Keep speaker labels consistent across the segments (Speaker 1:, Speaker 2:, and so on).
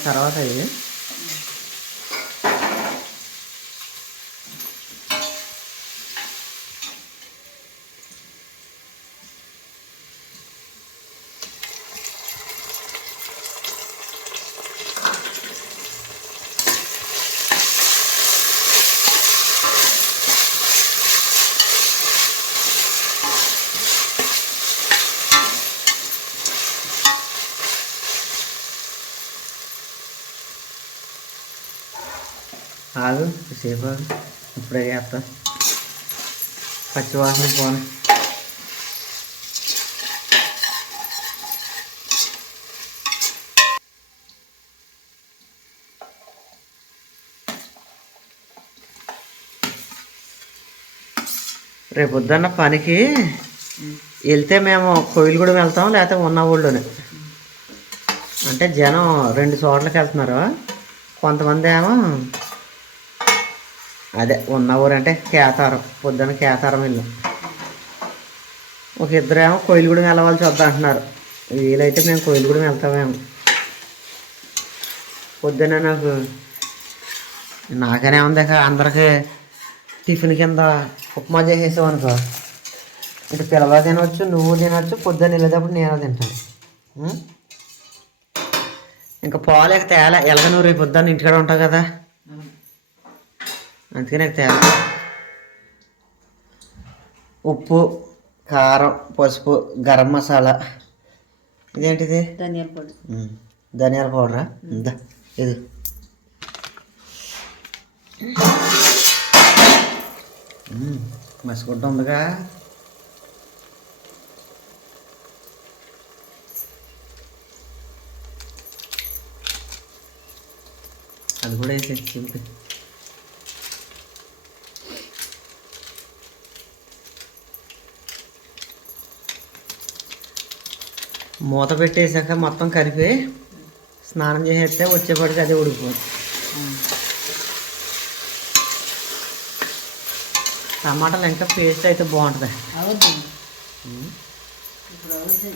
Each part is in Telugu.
Speaker 1: తర్వాత ఇది ఆగు సేపు ఇప్పుడే చేస్తా పచ్చివాసన పోను రేపు పొద్దున్న పనికి వెళ్తే మేము కూడా వెళ్తాం లేకపోతే ఉన్న ఊళ్ళోనే అంటే జనం రెండు చోట్లకి వెళ్తున్నారు? కొంతమంది ఏమో అదే ఉన్న ఊరు అంటే కేతారం పొద్దున్న కేతారం వెళ్ళాం ఒక ఇద్దరేమో కోయిలుగూడెం వెళ్ళవలసి చూద్దాం అంటున్నారు. వీలైతే మేము కోయిలుగూడెం వెళ్తామేమో. పొద్దున్న నాకు నాకనే ఉంది అందరికీ టిఫిన్ కింద ఉప్మా చేసేసాం అనుకో ఇటు పిల్లలు తినవచ్చు నువ్వు తినవచ్చు పొద్దున్న వెళ్ళేటప్పుడు నేను తింటాను. ఉం? ఇంకా పోలేక తేలా ఎలాగ నువ్వు రేపు పొద్దున్న ఇంటికాడ ఉంటావు కదా? అందుకే నాకు తేడా. ఉప్పు కారం పసుపు గరం మసాలా. ఇదేంటిది?
Speaker 2: ధనియాల పొడి
Speaker 1: ఉమ్, ధనియాల పౌడరా? ఇందా ఇది మసిగుడ్డ ఉందిగా అది కూడా వేసేసి చింపి మూత పెట్టేసాక మొత్తం కలిపి స్నానం చేసేస్తే వచ్చేప్పటికి అదే ఉడికిపోతుంది టమాటాలు ఇంకా పేస్ట్ అయితే బాగుంటుంది
Speaker 2: అవుద్ది ఇప్పుడు అవుద్ది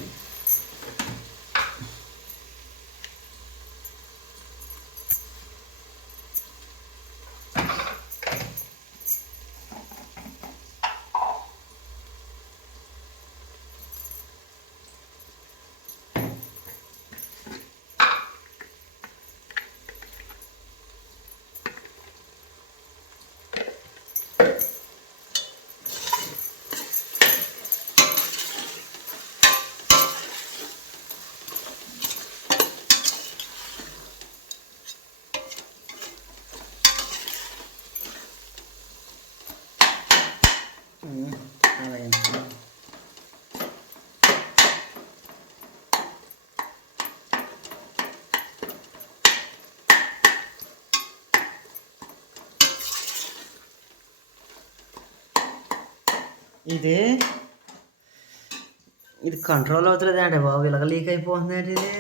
Speaker 1: అలాగే ఇది ఇది కంట్రోల్ అవుతుంది అండి బాబు ఇలాగ లీక్ అయిపోతుంది ఏంటి ఇది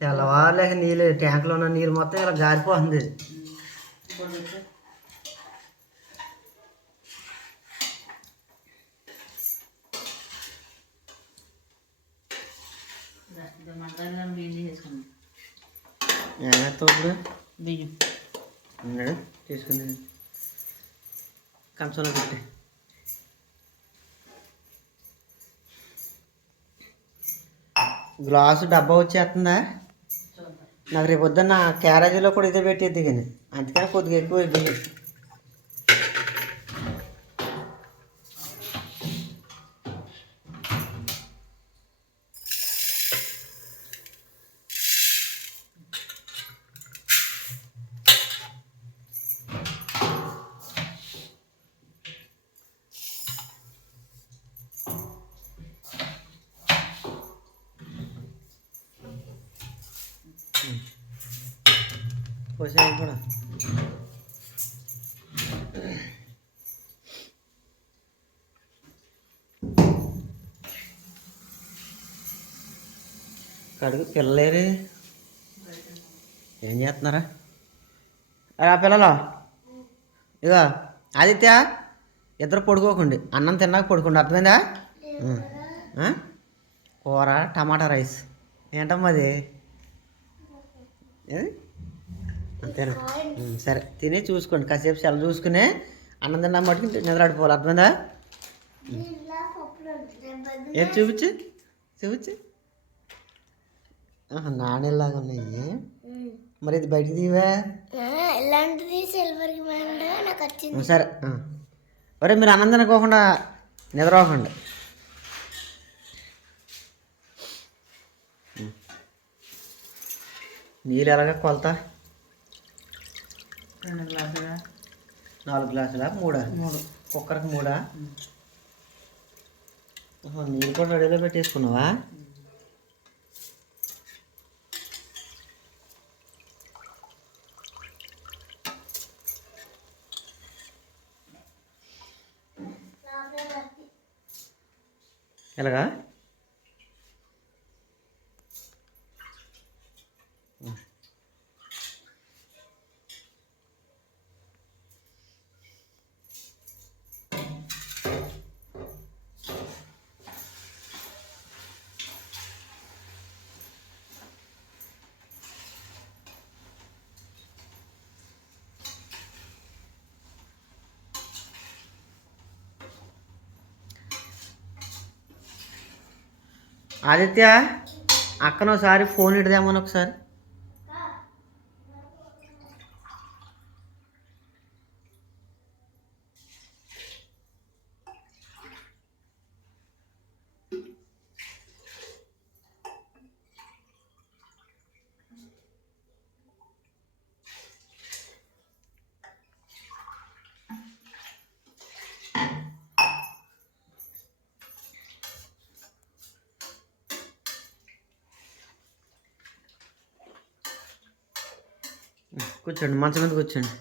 Speaker 1: తెల్లవారులేక నీళ్ళు ట్యాంక్లో ఉన్న నీళ్ళు మొత్తం ఇలా గారిపోతుంది ఇది.
Speaker 2: ఇప్పుడు పెట్టు.
Speaker 1: గ్లాసు డబ్బా వచ్చేస్తుందా? నాకు రేపు పొద్దున్న క్యారేజీలో కూడా ఇదే పెట్టేద్ది కానీ. అందుకని కొద్దిగా ఎక్కువ పోసేయి కూడా కడుగు పిల్లలేరు ఏం చేస్తున్నారా? రా పిల్లలు. ఇగో ఆదిత్య ఇద్దరు పడుకోకండి. అన్నం తిన్నాక పడుకోండి. అర్థమైందా. ఆ? కూర టమాటా రైస్. ఏంటమ్మా అది. ఏది? అంతేనా? సరే. తిని చూసుకోండి. కాసేపు సెల చూసుకుని అన్నం తిన్నా మట్టుకు నిద్రాడిపోవాలి అర్థమైందా? ఏది చూపించు? చూపించు. ఆహా, నాణేలాగా ఉన్నాయి. మరి ఇది బయటికి తీవా?
Speaker 3: ఇలాంటిది సిల్వర్ నాకు వచ్చింది.
Speaker 1: సరే. ఒరే మీరు అన్నం తినకోకుండా నిద్రపోకండి. నీళ్ళు ఎలాగ కొలత?
Speaker 2: రెండు గ్లాసులా?
Speaker 1: నాలుగు గ్లాసులా? మూడా?
Speaker 2: మూడు.
Speaker 1: కుక్కర్కి మూడా? నీళ్ళు కూడా రెడీలో పెట్టేసుకున్నావా? ఎలాగా? ఆదిత్య అక్కనోసారి ఫోన్ ఇడదామని ఒకసారి. కూర్చోండి మంచం మీద కూర్చోండి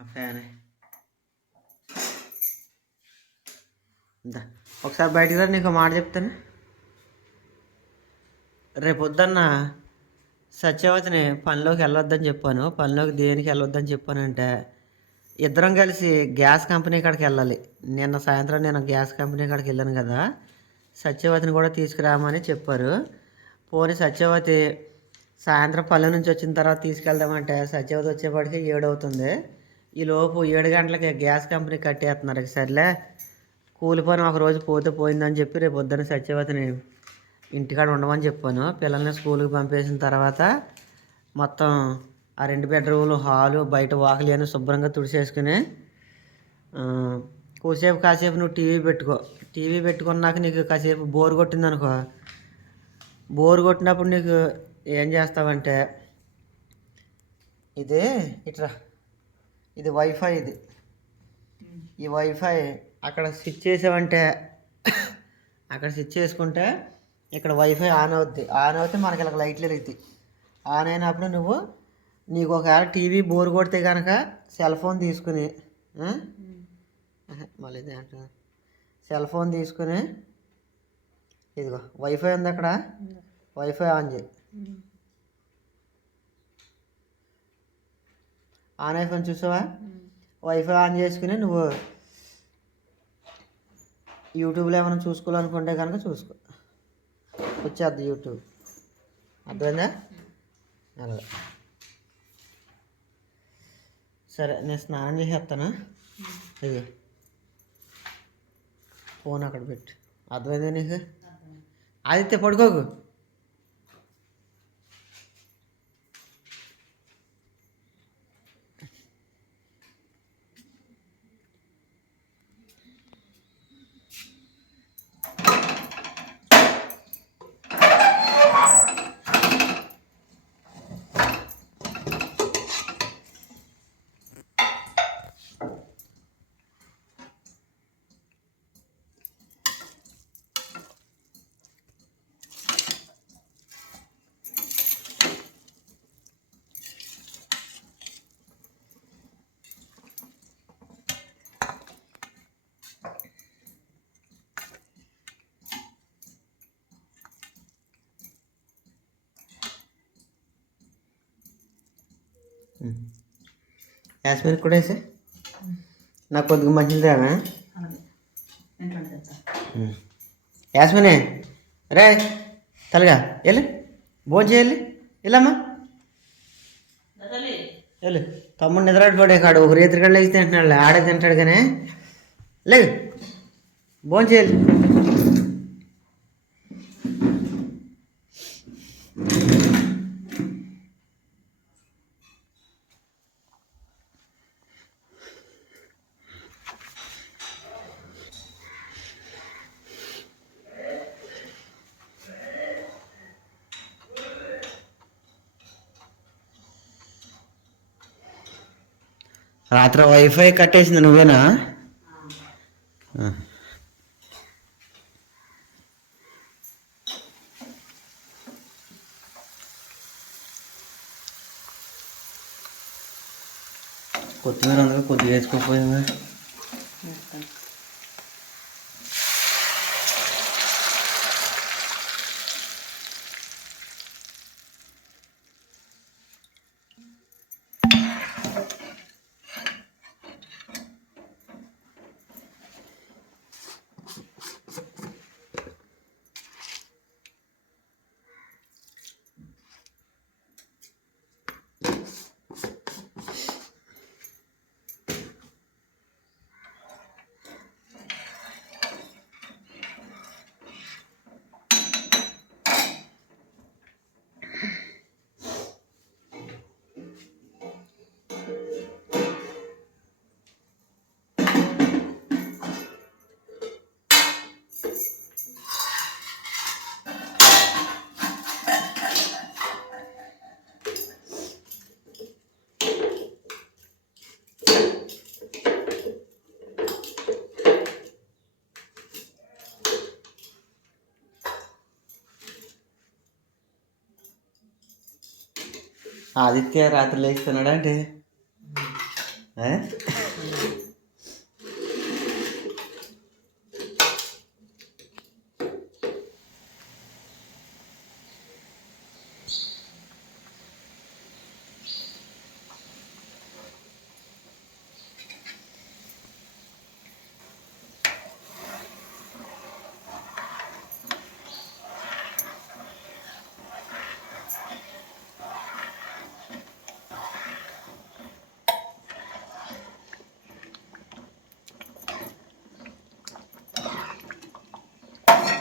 Speaker 1: ఆ ఫ్యానే ఒకసారి బయటికి రా నీకు ఒక మాట చెప్తాను. రేపు పొద్దున్న సత్యవతిని పనిలోకి వెళ్ళొద్దని చెప్పాను. పనిలోకి దేనికి వెళ్ళొద్దని చెప్పానంటే ఇద్దరం కలిసి గ్యాస్ కంపెనీ కాడికి వెళ్ళాలి. నిన్న సాయంత్రం నేను గ్యాస్ కంపెనీ కాడికి వెళ్ళాను కదా. సత్యవతిని కూడా తీసుకురామని చెప్పారు. పోనీ సత్యవతి సాయంత్రం పల్లె నుంచి వచ్చిన తర్వాత తీసుకెళ్దామంటే సత్యవతి వచ్చేప్పటికి ఏడు అవుతుంది ఈ లోపు ఏడు గంటలకి గ్యాస్ కంపెనీ కట్టేస్తున్నారు. సర్లే కూలి పని ఒక రోజు పోతే పోయిందని చెప్పి రేపు పొద్దున్న సత్యవతిని ఇంటికాడ ఉండమని చెప్పాను. పిల్లల్ని స్కూల్కి పంపేసిన తర్వాత మొత్తం ఆ రెండు బెడ్రూమ్లు హాలు బయట వాకిలి అని శుభ్రంగా తుడిచేసుకుని కోసేపు కాసేపు నువ్వు టీవీ పెట్టుకో. టీవీ పెట్టుకున్నాక నీకు కాసేపు బోర్ కొట్టింది అనుకో బోర్ కొట్టినప్పుడు నీకు ఏం చేస్తావంటే ఇది ఇట్రా ఇది వైఫై ఇది. ఈ వైఫై అక్కడ స్విచ్ చేసావంటే అక్కడ స్విచ్ చేసుకుంటే ఇక్కడ వైఫై ఆన్ అవుద్ది. ఆన్ అవుతే మనకి ఇలా లైట్లు వెలుగుతాయి ఆన్ అయినప్పుడు నువ్వు నీకు ఒకవేళ టీవీ బోర్ కొడితే కనుక సెల్ ఫోన్ తీసుకుని మళ్ళీ ఇదే అంటున్నా. సెల్ ఫోన్ తీసుకుని ఇదిగో వైఫై ఉంది అక్కడ. వైఫై ఆన్ చేయి. ఆన్ అయిపోయింది చూసావా? వైఫై ఆన్ చేసుకుని నువ్వు యూట్యూబ్లో ఏమైనా చూసుకోవాలనుకుంటే కనుక చూసుకో. వచ్చేద్ది యూట్యూబ్. అర్థమైందా? అలా. సరే నేను స్నానం చేసేస్తాను ఇది ఫోన్ అక్కడ పెట్టు. అర్థమైందా నీకు? ఆదిత్య పడుకోకు. యాస్మిన్ కూడా వేసే? నాకు కొద్దిగా మంచిది
Speaker 2: చెప్తా
Speaker 1: యాస్మినే రే తలగా వెళ్ళి. భోజనం చేయాలి. వెళ్ళమ్మా. వెళ్ళు. తమ్ముడు నిద్రపడే కాడు ఒక రేత్రి కళ్ళు లేచి తింటున్నాడు ఆడే తింటాడు కానీ లేదు భోజనం చేయాలి. రాత్రి వైఫై కట్టేసింది నువ్వేనా ఆ. కొత్తిమీర అందులో కొద్దిగా వేసుకోకపోయిందా
Speaker 2: వేస్తాను
Speaker 1: ఆదిత్య రాత్రి లేస్తున్నాడా అంటే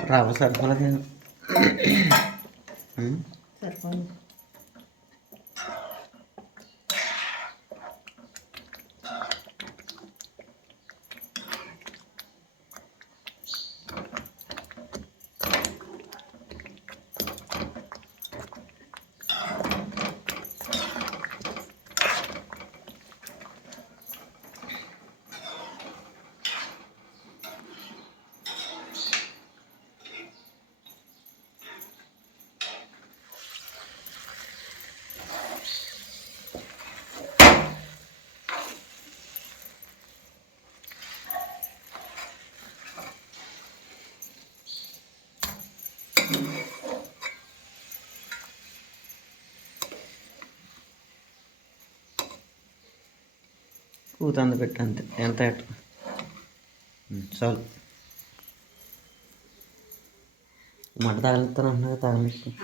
Speaker 1: రావు సరిపోలేదు
Speaker 2: సరిపోయింది.
Speaker 1: కూతంది పెట్టు అంతే. ఎంత ఎట్ట? చాలు. మంట తగలుతాను అన్నా తగలిస్తాను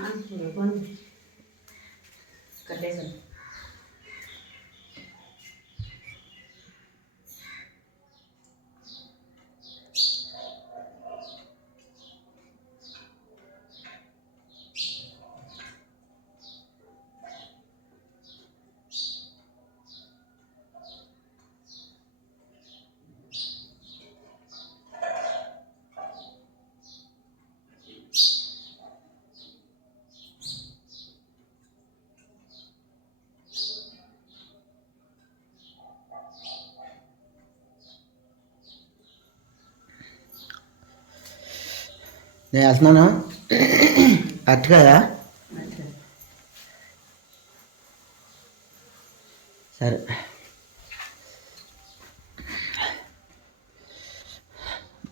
Speaker 1: నేను వెళ్తున్నాను అట్టు కదా? సరే.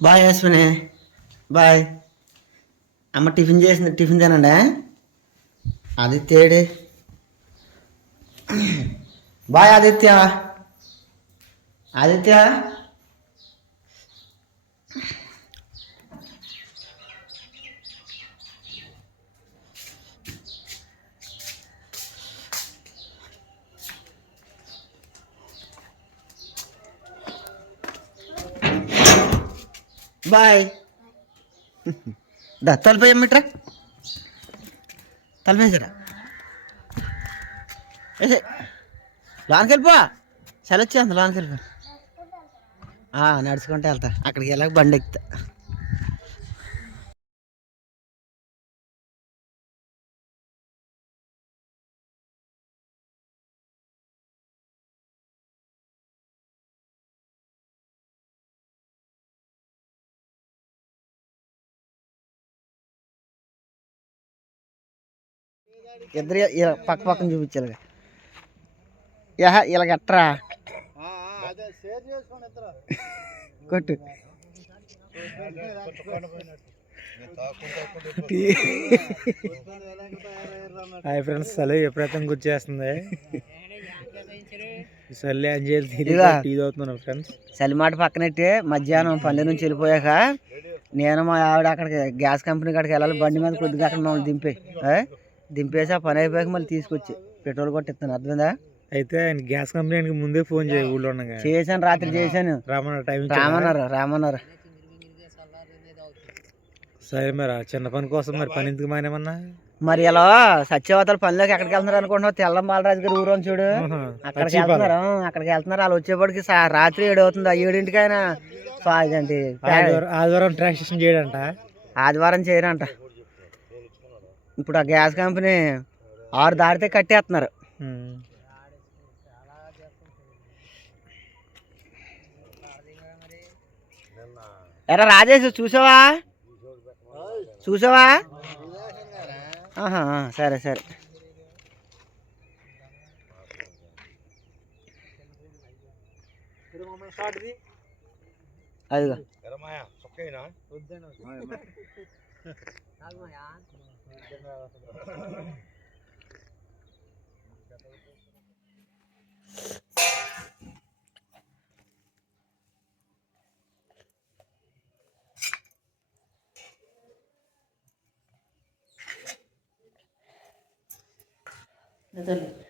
Speaker 1: Bye Yasmini bye. అమ్మ టిఫిన్ చేసింది టిఫిన్ తినండి? అది తేడే బాయ్ ఆదిత్య. ఆదిత్య? బాయ్. దా తలపేయమ్మిట్రా తలపేసరా వేసే. లోనికి వెళ్ళిపో. సెలెక్ట్ చేయండి లోనికి వెళ్ళిపో. నడుచుకుంటే నడుచుకుంటూ వెళ్తా. అక్కడికి వెళ్ళక బండి ఎక్కుతా. ఇద్దరు ఇలా పక్క పక్కన చూపించాలి యహ ఇలా గట్రా కొట్టు.
Speaker 4: హాయ్ ఫ్రెండ్స్ చలి విపరీతం గుర్చేస్తుంది చల్లి అంజలి
Speaker 1: ఇదిగా.
Speaker 4: టీ తాగుతున్నాం ఫ్రెండ్స్.
Speaker 1: చలిమాట పక్కనెట్టి మధ్యాహ్నం పల్లె నుంచి వెళ్ళిపోయాక నేను మా ఆవిడ అక్కడికి గ్యాస్ కంపెనీ కాడికి వెళ్ళాలి బండి మీద కొద్దిగా అక్కడ మమ్మల్ని దింపే? దింపేసి ఆ పని అయిపోయాక మళ్ళీ తీసుకొచ్చి. పెట్రోల్ కొట్టిస్తాను అర్థమైందా?
Speaker 4: అయితే ఆయన గ్యాస్ కంపెనీకి ముందే ఫోన్ చేయి ఊళ్ళో ఉండగా.
Speaker 1: చేశాను రాత్రి చేశాను.
Speaker 4: రామన్న టైం
Speaker 1: రామన్నారు రామన్నారు.
Speaker 4: సరే మరి ఆ చిన్న పని కోసం మరి పని ఎందుకు మానేమన్నా?
Speaker 1: మరి ఇలా సత్యవతల పనిలోకి ఎక్కడికి వెళ్తున్నారు అనుకుంటున్నావు? తెల్లం బాలరాజు గారు ఊరు చూడు. అక్కడికి వెళ్తున్నారు అక్కడికి వెళ్తున్నారు. వాళ్ళు వచ్చేప్పటికి సా- రాత్రి ఏడు అవుతుంది. ఆ ఏడింటికి ఆయన ఇదేంటి
Speaker 4: ఆదివారం ట్రాన్సాక్షన్ చేయడంట.
Speaker 1: ఆదివారం చేయరంట. ఇప్పుడు ఆ గ్యాస్ కంపెనీ ఆరు దాటితే కట్టేస్తున్నారు. ఎరా రాజేష్ చూసావా? చూసావా? సరే సరే. అదిగో.
Speaker 2: Natalia.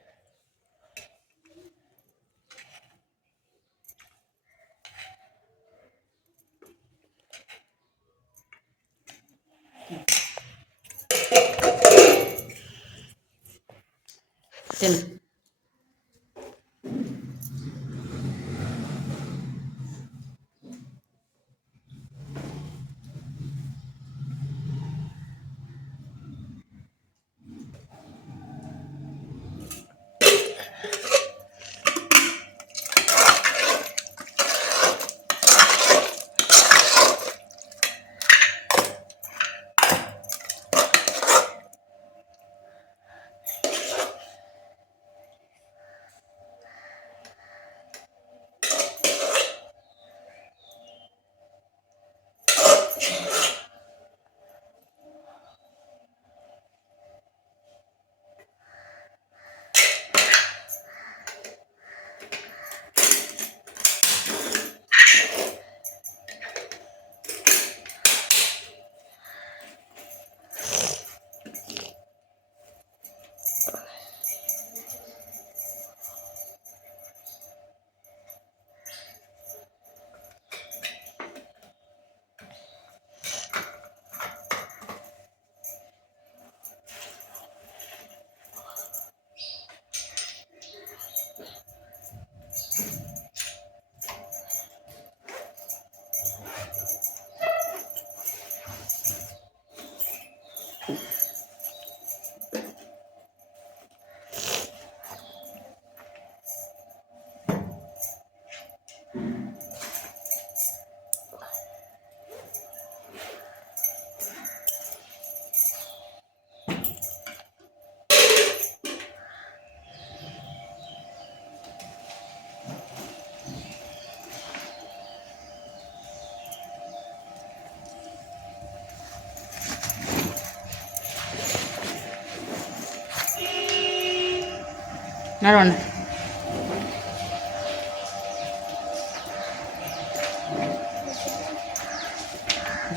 Speaker 2: నడవండి.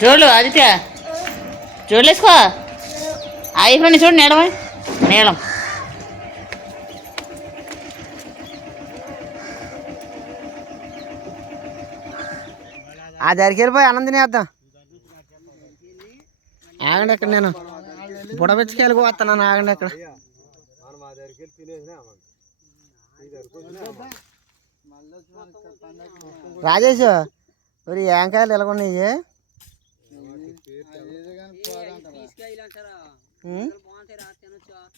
Speaker 2: జోళ్ళు ఆదిత్య జోళ్ళు వేసుకో. చూడు నీడమే? నీളം
Speaker 1: ఆ దగ్గరికి వెళ్ళిపోయి ఆనందిని వేద్దాం. ఆగండి ఇక్కడ నేను. బుడబెచ్చకి వెళ్ళిపోతున్నాను ఆగండి అక్కడ రాజేష్ మరి ఏంకాయలు ఎలాగున్నాయి?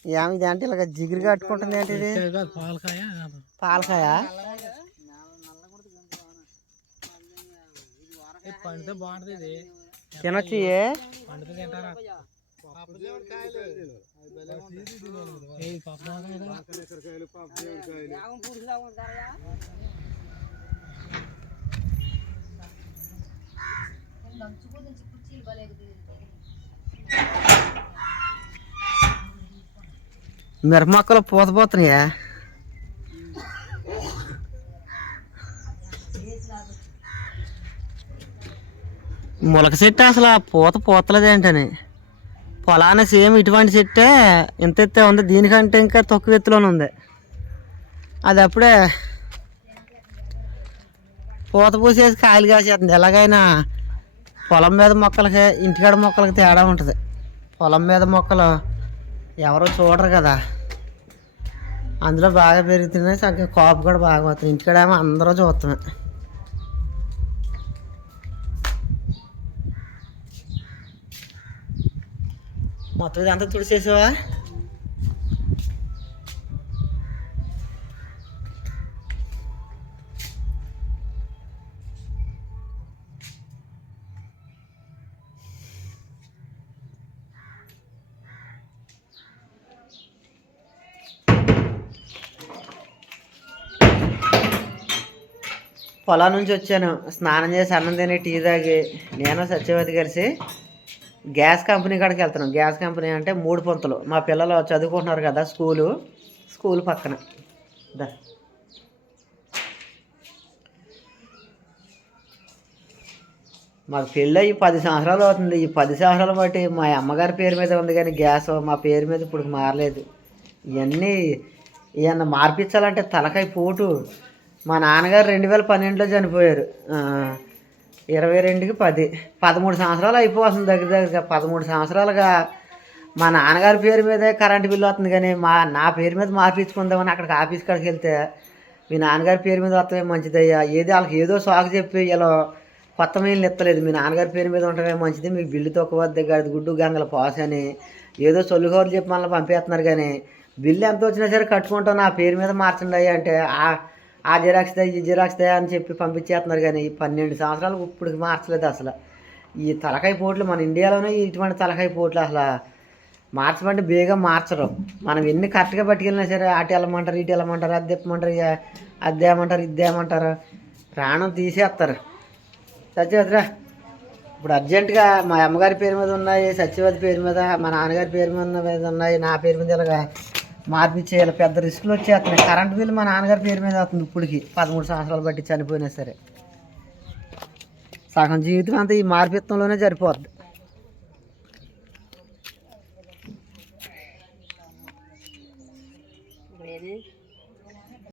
Speaker 1: ఏమి ఇది అంటే ఇలాగ జిగురు కట్టుకుంటుంది ఏంటి ఇది? పాలకాయ.
Speaker 4: పండితే బాగుంటుంది ఇది.
Speaker 1: తినొచ్చు ఇయ్యి.
Speaker 4: పండితే తింటారా
Speaker 1: మిరప మొక్కలు పూత పోతున్నాయా మొలక చెట్టు అసలు పూత పోతలేదేంటని. పొలాన సేమ్ ఇటువంటి చెట్టే ఇంత ఎత్తే ఉంది. దీనికంటే ఇంకా తక్కువ ఎత్తులోనే ఉంది. అది అప్పుడే పూత పూసేసి కాయలు కాసేస్తుంది. ఎలాగైనా పొలం మీద మొక్కలకి ఇంటికాడ మొక్కలకి తేడా ఉంటుంది. పొలం మీద మొక్కలు ఎవరు చూడరు కదా. అందులో బాగా పెరుగుతున్నాయి. చక్కగా కాపు కూడా బాగా అవుతుంది ఇంటికాడేమో అందరూ చూస్తున్నాయి. మొత్తం ఇదంతా తుడిచేసావా పొలం నుంచి వచ్చాను. స్నానం చేసి అన్నం తిని టీ తాగి నేను సత్యవతి కలిసి గ్యాస్ కంపెనీ కాడికి వెళ్తున్నాం. గ్యాస్ కంపెనీ అంటే మూడు పొంతలు. మా పిల్లలు చదువుకుంటున్నారు కదా స్కూలు. స్కూల్ పక్కన. దా. మాకు పెళ్ళి అయ్యి పది సంవత్సరాలు అవుతుంది. ఈ పది సంవత్సరాలు బట్టి మా అమ్మగారి పేరు మీద ఉంది కానీ గ్యాస్ మా పేరు మీద ఇప్పుడు మారలేదు. ఇవన్నీ ఇవన్నీ మార్పించాలంటే తలకాయ పోటు. మా నాన్నగారు రెండు వేల పన్నెండులో చనిపోయారు. ఇరవై రెండుకి పది. పదమూడు సంవత్సరాలు అయిపోతుంది దగ్గర దగ్గర పదమూడు సంవత్సరాలుగా మా నాన్నగారి పేరు మీదే కరెంటు బిల్లు వస్తుంది కానీ మా నా పేరు మీద మార్పించుకుందామని అక్కడికి ఆఫీస్ కాడికి వెళ్తే మీ నాన్నగారి పేరు మీద వస్తామే మంచిదయ్యా. ఏదో వాళ్ళకి ఏదో సాకు చెప్పి ఇలా కొత్త మెయిన్లు ఎత్తలేదు మీ నాన్నగారి పేరు మీద ఉండటమే మంచిది. మీకు బిల్లు తక్కువ వద్ద గది గుడ్డు గంగల పాస్ అని ఏదో సొల్లుగోరు చెప్పి మళ్ళీ పంపేస్తున్నారు కానీ బిల్లు ఎంత వచ్చినా సరే కట్టుకుంటాం. నా పేరు మీద మార్చండి అయ్యా అంటే ఆ జిరాక్స్ దా ఈ జిరాక్స్ దా అని చెప్పి పంపించేస్తున్నారు కానీ ఈ పన్నెండు సంవత్సరాలు ఇప్పుడు మార్చలేదు అసలు. ఈ తలకాయ పోట్లు మన ఇండియాలోనే ఇటువంటి తలకాయ పోట్లు అసలు మార్చమంటే బేగా మార్చరు. మనం ఎన్ని కరెక్ట్గా పట్టుకెళ్ళినా సరే అటు వెళ్ళమంటారు ఇటు వెళ్ళమంటారు అది తిప్పమంటారు ఇక అది ఏమంటారు ఇది ఏమంటారు ప్రాణం తీసేస్తారు. సత్యవతిరా ఇప్పుడు అర్జెంటుగా మా అమ్మగారి పేరు మీద ఉన్నాయి సత్యవతి పేరు మీద మా నాన్నగారి పేరు మీద మీద ఉన్నాయి నా పేరు మీద ఇలాగా మార్పిచ్చేయాలి పెద్ద రిస్కులు వచ్చేస్తున్నాయి. కరెంట్ బిల్లు మా నాన్నగారి పేరు మీద అవుతుంది ఇప్పటికి. పదమూడు సంవత్సరాలు బట్టి చనిపోయినా సరే. సగం జీవితం అంతా ఈ మార్పిత్తంలోనే సరిపోద్ది.